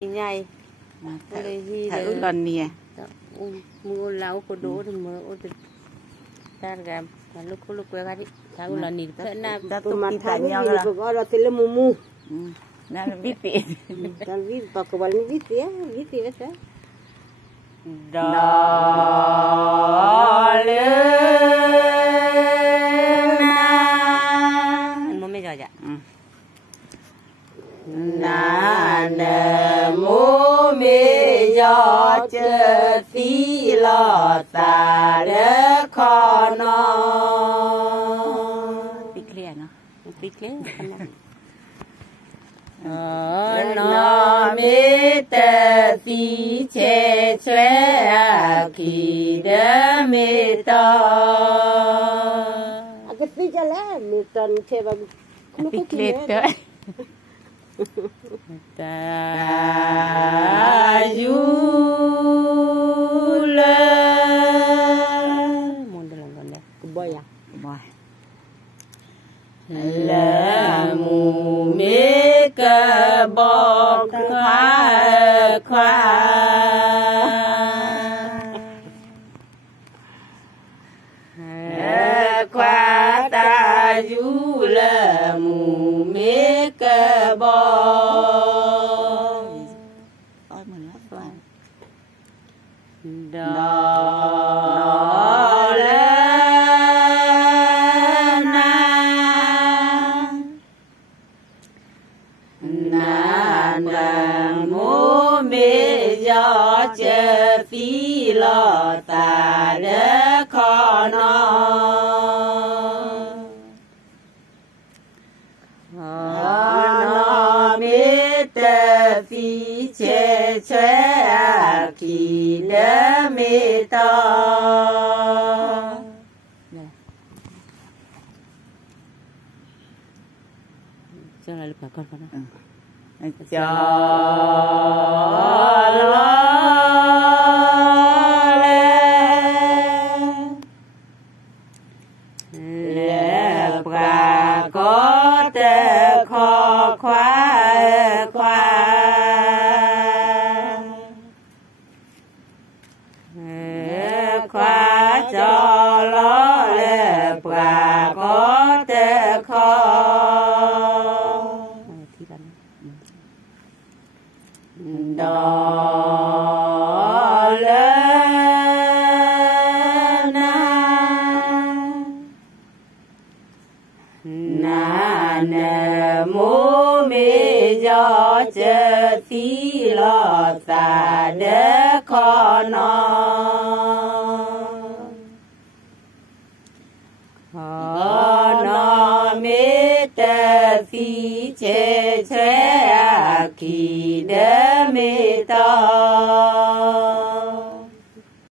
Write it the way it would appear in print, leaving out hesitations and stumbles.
nhai thử lần nè mua lau cô đố thì mua ô từ ta làm lúc quay ra đi thằng lần này thế nào tôi mặt thằng nhau là gọi là tiền mu mu na biết tiền kan biết bạc cái balni biết vậy sao đó lên mua mấy giờ vậy na nè mô mê gió chơ tí lọ ta đỡ khó nó bị clear nó bị clear nó mê tơ tí chê chê kỳ đỡ mê to cái tí cho lá mình toàn chê vào bị clear đó ta du muốn được làm con đấy boy à boy là mù mê cơ bọc khoa khoa ta du là mù mê cơ bọc đó là na mô mê gió chơ tí lọ ta đỡ khó nó nó mê tơ tí chê chê kỳ đỡ mê to cho là lúc bà con đó cho lệ bà có tê khó khoa cho lo lệ bà có tê khó đó lên na nè mô mê gió chơ tí lọ ta đỡ khó nó nó mê tơ tí chê chê kỳ đỡ mê to